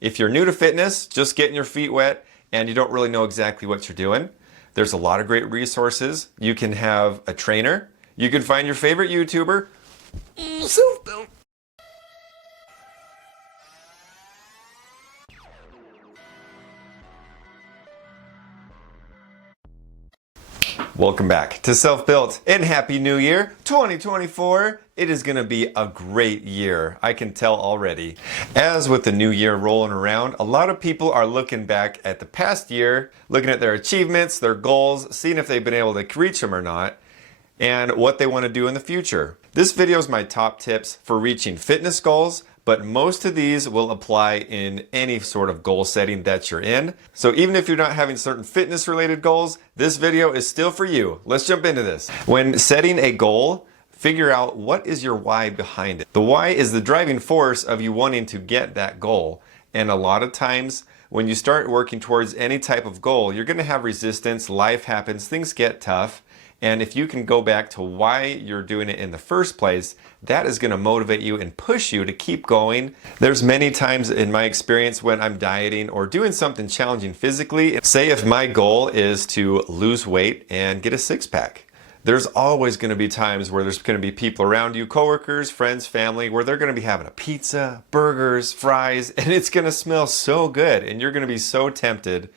If you're new to fitness, just getting your feet wet, and you don't really know exactly what you're doing, there's a lot of great resources. You can have a trainer. You can find your favorite YouTuber. Self-built. Welcome back to Self-Built and Happy New Year 2024. It is going to be a great year. I can tell already. As with the new year rolling around, a lot of people are looking back at the past year, looking at their achievements, their goals, seeing if they've been able to reach them or not, and what they want to do in the future. This video is my top tips for reaching fitness goals, but most of these will apply in any sort of goal setting that you're in. So even if you're not having certain fitness related goals, this video is still for you. Let's jump into this. When setting a goal, figure out what is your why behind it. The why is the driving force of you wanting to get that goal. And a lot of times when you start working towards any type of goal, you're gonna have resistance, life happens, things get tough. And if you can go back to why you're doing it in the first place, that is going to motivate you and push you to keep going. There's many times in my experience when I'm dieting or doing something challenging physically, say if my goal is to lose weight and get a six-pack. There's always going to be times where there's going to be people around you, coworkers, friends, family, where they're going to be having a pizza, burgers, fries, and it's going to smell so good. And you're going to be so tempted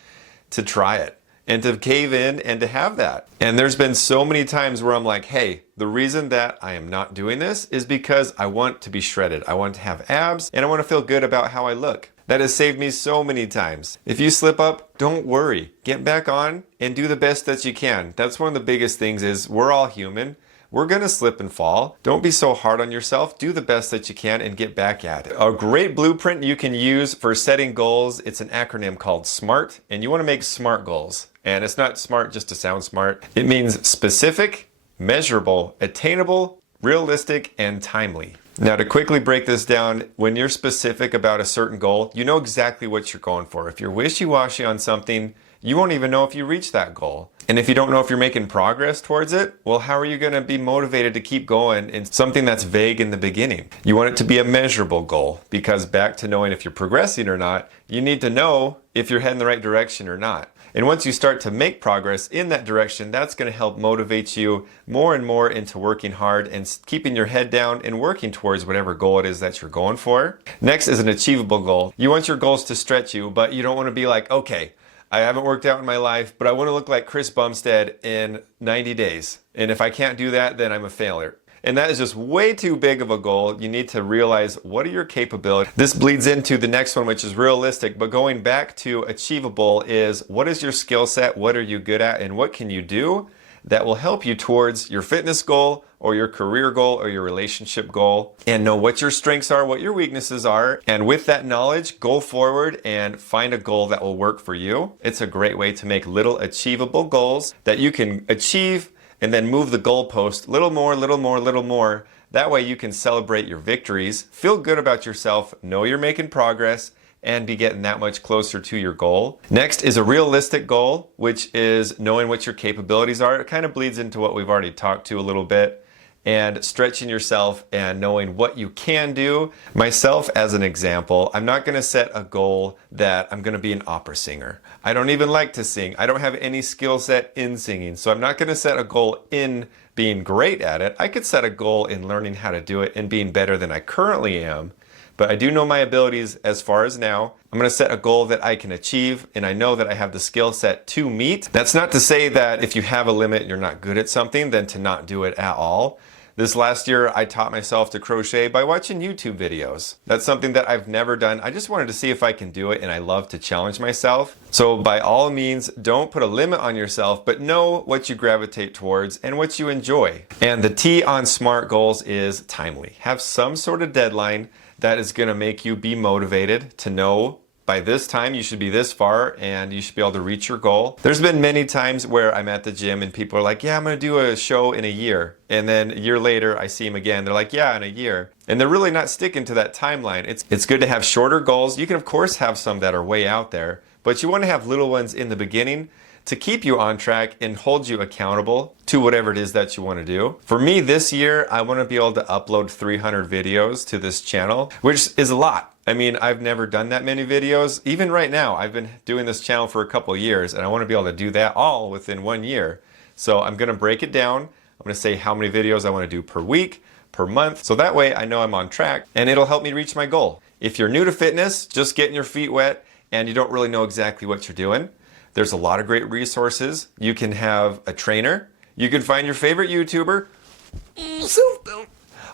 to try it and to cave in and to have that. And there's been so many times where I'm like, hey, the reason that I am not doing this is because I want to be shredded. I want to have abs and I want to feel good about how I look. That has saved me so many times. If you slip up, don't worry. Get back on and do the best that you can. That's one of the biggest things is we're all human. We're gonna slip and fall. Don't be so hard on yourself. Do the best that you can and get back at it. A great blueprint you can use for setting goals, it's an acronym called SMART, and you wanna make SMART goals. And it's not smart just to sound smart. It means specific, measurable, attainable, realistic, and timely. Now to quickly break this down, when you're specific about a certain goal, you know exactly what you're going for. If you're wishy-washy on something, you won't even know if you reach that goal. And if you don't know if you're making progress towards it, well, how are you going to be motivated to keep going in something that's vague in the beginning? You want it to be a measurable goal, because back to knowing if you're progressing or not, you need to know if you're heading the right direction or not. And once you start to make progress in that direction, that's going to help motivate you more and more into working hard and keeping your head down and working towards whatever goal it is that you're going for. Next is an achievable goal. You want your goals to stretch you, but you don't want to be like, okay, I haven't worked out in my life, but I want to look like Chris Bumstead in 90 days. And if I can't do that, then I'm a failure. And that is just way too big of a goal. You need to realize what are your capabilities. This bleeds into the next one, which is realistic, but going back to achievable is what is your skill set? What are you good at? And what can you do that will help you towards your fitness goal or your career goal or your relationship goal, and know what your strengths are, what your weaknesses are. And with that knowledge, go forward and find a goal that will work for you. It's a great way to make little achievable goals that you can achieve and then move the goalpost little more, little more, little more. That way you can celebrate your victories, feel good about yourself, know you're making progress, and be getting that much closer to your goal. Next is a realistic goal, which is knowing what your capabilities are. It kind of bleeds into what we've already talked to a little bit, and stretching yourself and knowing what you can do. Myself as an example, I'm not gonna set a goal that I'm gonna be an opera singer. I don't even like to sing. I don't have any skill set in singing, so I'm not gonna set a goal in being great at it. I could set a goal in learning how to do it and being better than I currently am. But I do know my abilities as far as now. I'm going to set a goal that I can achieve, and I know that I have the skill set to meet. That's not to say that if you have a limit, you're not good at something, then to not do it at all. This last year, I taught myself to crochet by watching YouTube videos. That's something that I've never done. I just wanted to see if I can do it, and I love to challenge myself. So by all means, don't put a limit on yourself, but know what you gravitate towards and what you enjoy. And the T on SMART goals is timely. Have some sort of deadline that is going to make you be motivated to know by this time you should be this far and you should be able to reach your goal. There's been many times where I'm at the gym and people are like, yeah, I'm going to do a show in a year. And then a year later I see them again. They're like, yeah, in a year. And they're really not sticking to that timeline. It's good to have shorter goals. You can of course have some that are way out there, but you want to have little ones in the beginning to keep you on track and hold you accountable to whatever it is that you want to do. For me this year, I want to be able to upload 300 videos to this channel, which is a lot. I mean, I've never done that many videos. Even right now, I've been doing this channel for a couple of years and I want to be able to do that all within 1 year. So I'm going to break it down. I'm going to say how many videos I want to do per week, per month. So that way I know I'm on track and it'll help me reach my goal. If you're new to fitness, just getting your feet wet and you don't really know exactly what you're doing, there's a lot of great resources. You can have a trainer. You can find your favorite YouTuber,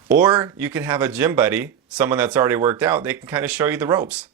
or you can have a gym buddy, someone that's already worked out. They can kind of show you the ropes.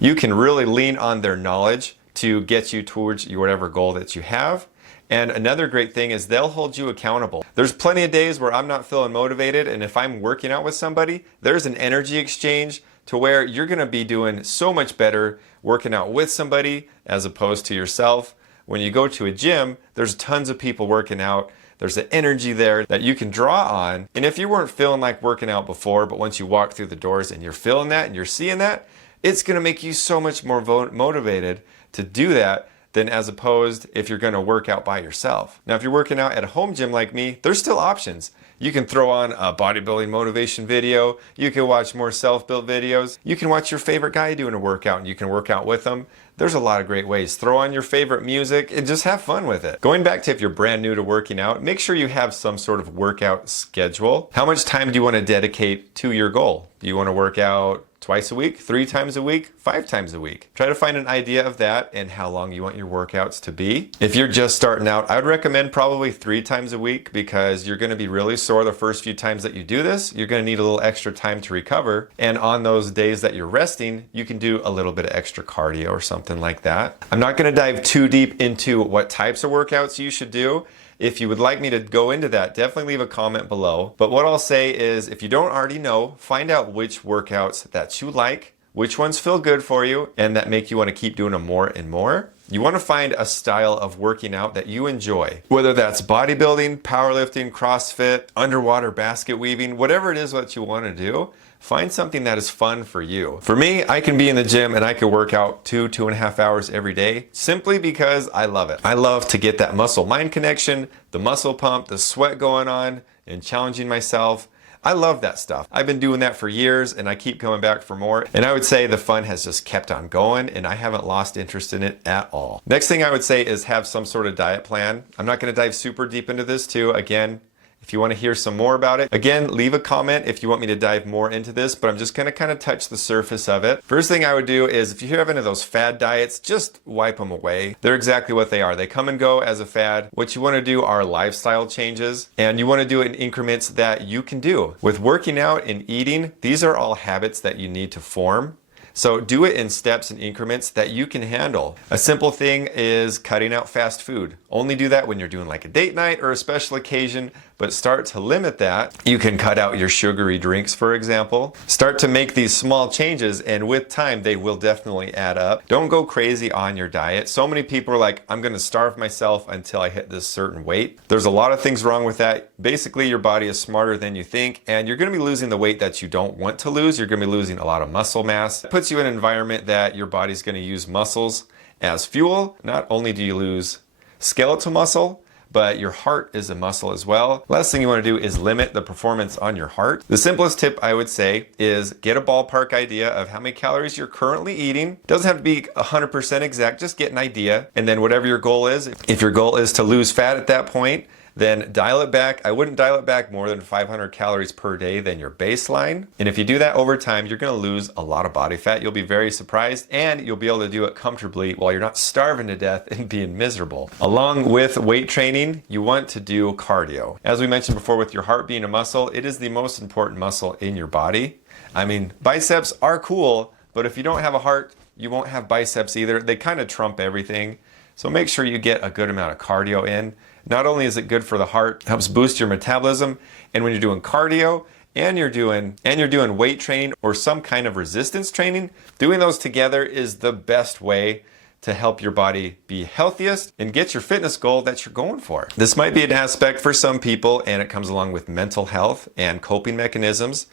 You can really lean on their knowledge to get you towards your whatever goal that you have. And another great thing is they'll hold you accountable. There's plenty of days where I'm not feeling motivated, and if I'm working out with somebody, there's an energy exchange to where you're going to be doing so much better working out with somebody as opposed to yourself. When you go to a gym, there's tons of people working out. There's an energy there that you can draw on. And if you weren't feeling like working out before, but once you walk through the doors and you're feeling that and you're seeing that, it's going to make you so much more motivated to do that than as opposed if you're going to work out by yourself. Now, if you're working out at a home gym like me, there's still options. You can throw on a bodybuilding motivation video. You can watch more self-built videos. You can watch your favorite guy doing a workout and you can work out with them. There's a lot of great ways. Throw on your favorite music and just have fun with it. Going back to if you're brand new to working out, make sure you have some sort of workout schedule. How much time do you want to dedicate to your goal? Do you want to work out twice a week, 3 times a week, 5 times a week? Try to find an idea of that and how long you want your workouts to be. If you're just starting out, I would recommend probably 3 times a week because you're going to be really sore the first few times that you do this. You're going to need a little extra time to recover. And on those days that you're resting, you can do a little bit of extra cardio or something like that. I'm not going to dive too deep into what types of workouts you should do. If you would like me to go into that, definitely leave a comment below. But what I'll say is if you don't already know, find out which workouts that you like, which ones feel good for you, and that make you want to keep doing them more and more. You want to find a style of working out that you enjoy, whether that's bodybuilding, powerlifting, CrossFit, underwater basket weaving, whatever it is that you want to do. Find something that is fun for you. For me, I can be in the gym and I can work out 2.5 hours every day simply because I love it. I love to get that muscle-mind connection, the muscle pump, the sweat going on, and challenging myself. I love that stuff. I've been doing that for years and I keep coming back for more. And I would say the fun has just kept on going and I haven't lost interest in it at all. Next thing I would say is have some sort of diet plan. I'm not going to dive super deep into this too. Again, if you want to hear some more about it, again, leave a comment if you want me to dive more into this, but I'm just going to kind of touch the surface of it. First thing I would do is if you have any of those fad diets, just wipe them away. They're exactly what they are. They come and go as a fad. What you want to do are lifestyle changes, and you want to do it in increments that you can do. With working out and eating, these are all habits that you need to form. So do it in steps and increments that you can handle. A simple thing is cutting out fast food. Only do that when you're doing like a date night or a special occasion, but start to limit that. You can cut out your sugary drinks, for example. Start to make these small changes, and with time, they will definitely add up. Don't go crazy on your diet. So many people are like, I'm gonna starve myself until I hit this certain weight. There's a lot of things wrong with that. Basically, your body is smarter than you think, and you're gonna be losing the weight that you don't want to lose. You're gonna be losing a lot of muscle mass. It puts you in an environment that your body's gonna use muscles as fuel. Not only do you lose skeletal muscle, but your heart is a muscle as well. Last thing you want to do is limit the performance on your heart. The simplest tip I would say is get a ballpark idea of how many calories you're currently eating. Doesn't have to be 100% exact, just get an idea. And then whatever your goal is, if your goal is to lose fat at that point, then dial it back. I wouldn't dial it back more than 500 calories per day than your baseline. And if you do that over time, you're gonna lose a lot of body fat. You'll be very surprised and you'll be able to do it comfortably while you're not starving to death and being miserable. Along with weight training, you want to do cardio. As we mentioned before, with your heart being a muscle, it is the most important muscle in your body. I mean, biceps are cool, but if you don't have a heart, you won't have biceps either. They kind of trump everything. So make sure you get a good amount of cardio in. Not only is it good for the heart, it helps boost your metabolism, and when you're doing cardio and you're doing weight training or some kind of resistance training, doing those together is the best way to help your body be healthiest and get your fitness goal that you're going for. This might be an aspect for some people, and it comes along with mental health and coping mechanisms.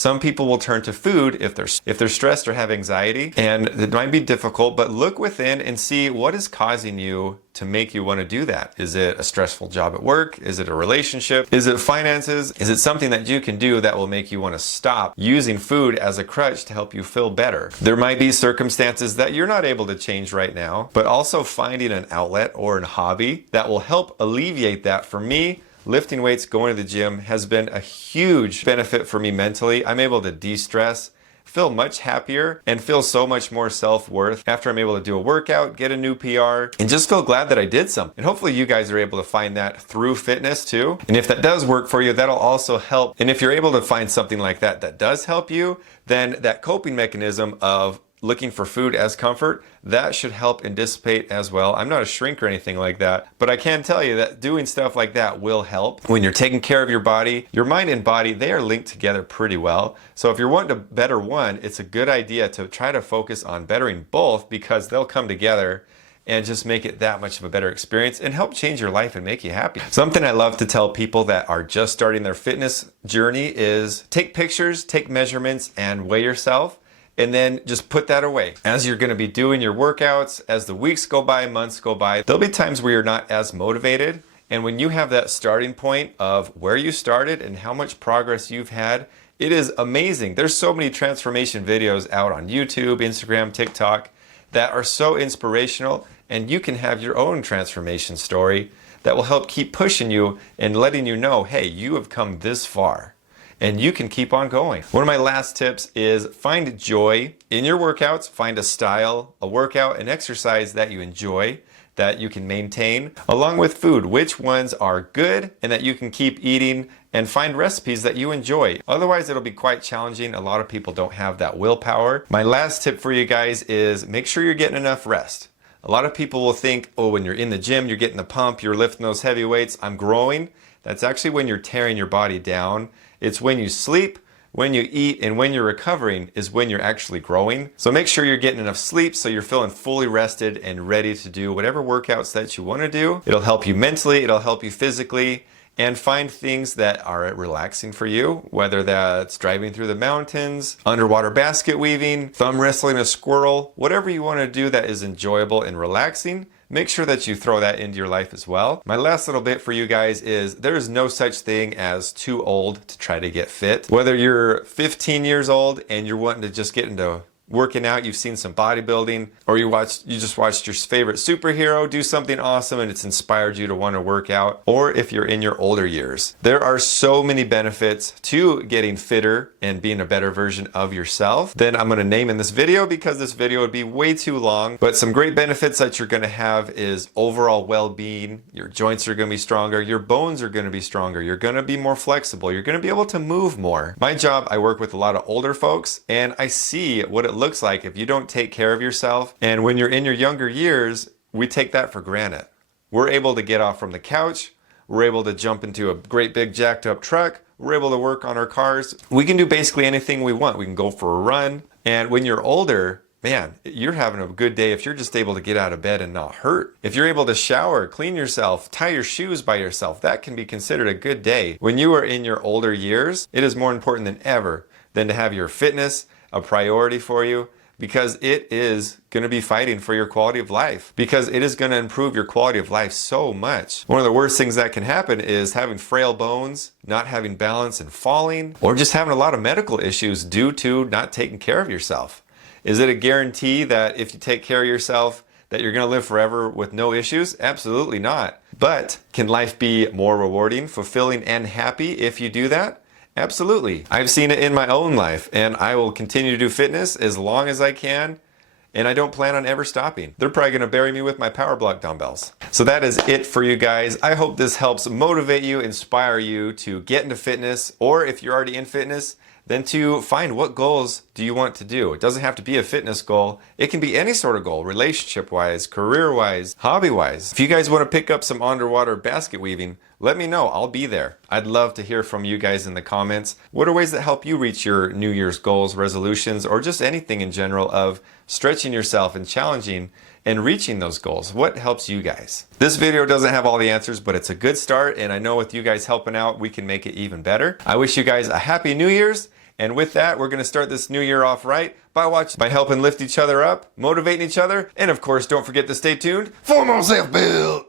Some people will turn to food if they're stressed or have anxiety, and it might be difficult, but look within and see what is causing you to make you want to do that. Is it a stressful job at work? Is it a relationship? Is it finances? Is it something that you can do that will make you want to stop using food as a crutch to help you feel better? There might be circumstances that you're not able to change right now, but also finding an outlet or a hobby that will help alleviate that. For me, lifting weights, going to the gym has been a huge benefit for me mentally. I'm able to de-stress, feel much happier, and feel so much more self-worth after I'm able to do a workout, get a new PR, and just feel glad that I did something. And hopefully you guys are able to find that through fitness too. And if that does work for you, that'll also help. And if you're able to find something like that that does help you, then that coping mechanism of looking for food as comfort, that should help and dissipate as well. I'm not a shrink or anything like that, but I can tell you that doing stuff like that will help. When you're taking care of your body, your mind and body, they are linked together pretty well. So if you're wanting to better one, it's a good idea to try to focus on bettering both, because they'll come together and just make it that much of a better experience and help change your life and make you happy. Something I love to tell people that are just starting their fitness journey is take pictures, take measurements, and weigh yourself. And then just put that away. As you're going to be doing your workouts, as the weeks go by, months go by, there'll be times where you're not as motivated. And when you have that starting point of where you started and how much progress you've had, it is amazing. There's so many transformation videos out on YouTube, Instagram, TikTok that are so inspirational, and you can have your own transformation story that will help keep pushing you and letting you know, hey, you have come this far. And you can keep on going. One of my last tips is find joy in your workouts. Find a style, a workout, an exercise that you enjoy, that you can maintain, along with food, which ones are good and that you can keep eating, and find recipes that you enjoy. Otherwise, it'll be quite challenging. A lot of people don't have that willpower. My last tip for you guys is make sure you're getting enough rest. A lot of people will think, oh, when you're in the gym, you're getting the pump, you're lifting those heavy weights, I'm growing. That's actually when you're tearing your body down. It's when you sleep, when you eat, and when you're recovering is when you're actually growing. So make sure you're getting enough sleep so you're feeling fully rested and ready to do whatever workouts that you want to do. It'll help you mentally, it'll help you physically, and find things that are relaxing for you, whether that's driving through the mountains, underwater basket weaving, thumb wrestling a squirrel, whatever you want to do that is enjoyable and relaxing. Make sure that you throw that into your life as well. My last little bit for you guys is there is no such thing as too old to try to get fit. Whether you're 15 years old and you're wanting to just get into working out, you've seen some bodybuilding, or you just watched your favorite superhero do something awesome and it's inspired you to want to work out, or if you're in your older years. There are so many benefits to getting fitter and being a better version of yourself than I'm going to name in this video, because this video would be way too long. But some great benefits that you're going to have is overall well-being. Your joints are going to be stronger, your bones are going to be stronger, you're going to be more flexible, you're going to be able to move more. My job, I work with a lot of older folks, and I see what it looks like if you don't take care of yourself. And when you're in your younger years, we take that for granted. We're able to get off from the couch, we're able to jump into a great big jacked up truck, we're able to work on our cars. We can do basically anything we want. We can go for a run. And when you're older, man, you're having a good day if you're just able to get out of bed and not hurt. If you're able to shower, clean yourself, tie your shoes by yourself, that can be considered a good day. When you are in your older years, it is more important than ever than to have your fitness a priority for you, because it is going to be fighting for your quality of life, because it is going to improve your quality of life so much. One of the worst things that can happen is having frail bones, not having balance and falling, or just having a lot of medical issues due to not taking care of yourself. Is it a guarantee that if you take care of yourself that you're going to live forever with no issues? Absolutely not. But can life be more rewarding, fulfilling, and happy if you do that? Absolutely. I've seen it in my own life, and I will continue to do fitness as long as I can, and I don't plan on ever stopping. They're probably going to bury me with my power block dumbbells. So that is it for you guys. I hope this helps motivate you, inspire you to get into fitness, or if you're already in fitness, then to find what goals do you want to do. It doesn't have to be a fitness goal. It can be any sort of goal, relationship-wise, career-wise, hobby-wise. If you guys want to pick up some underwater basket weaving, let me know. I'll be there. I'd love to hear from you guys in the comments. What are ways that help you reach your New Year's goals, resolutions, or just anything in general of stretching yourself and challenging and reaching those goals? What helps you guys? This video doesn't have all the answers, but it's a good start, and I know with you guys helping out, we can make it even better. I wish you guys a happy New Year's, And with that, we're going to start this new year off right by helping lift each other up, motivating each other, and of course, don't forget to stay tuned for more self-build.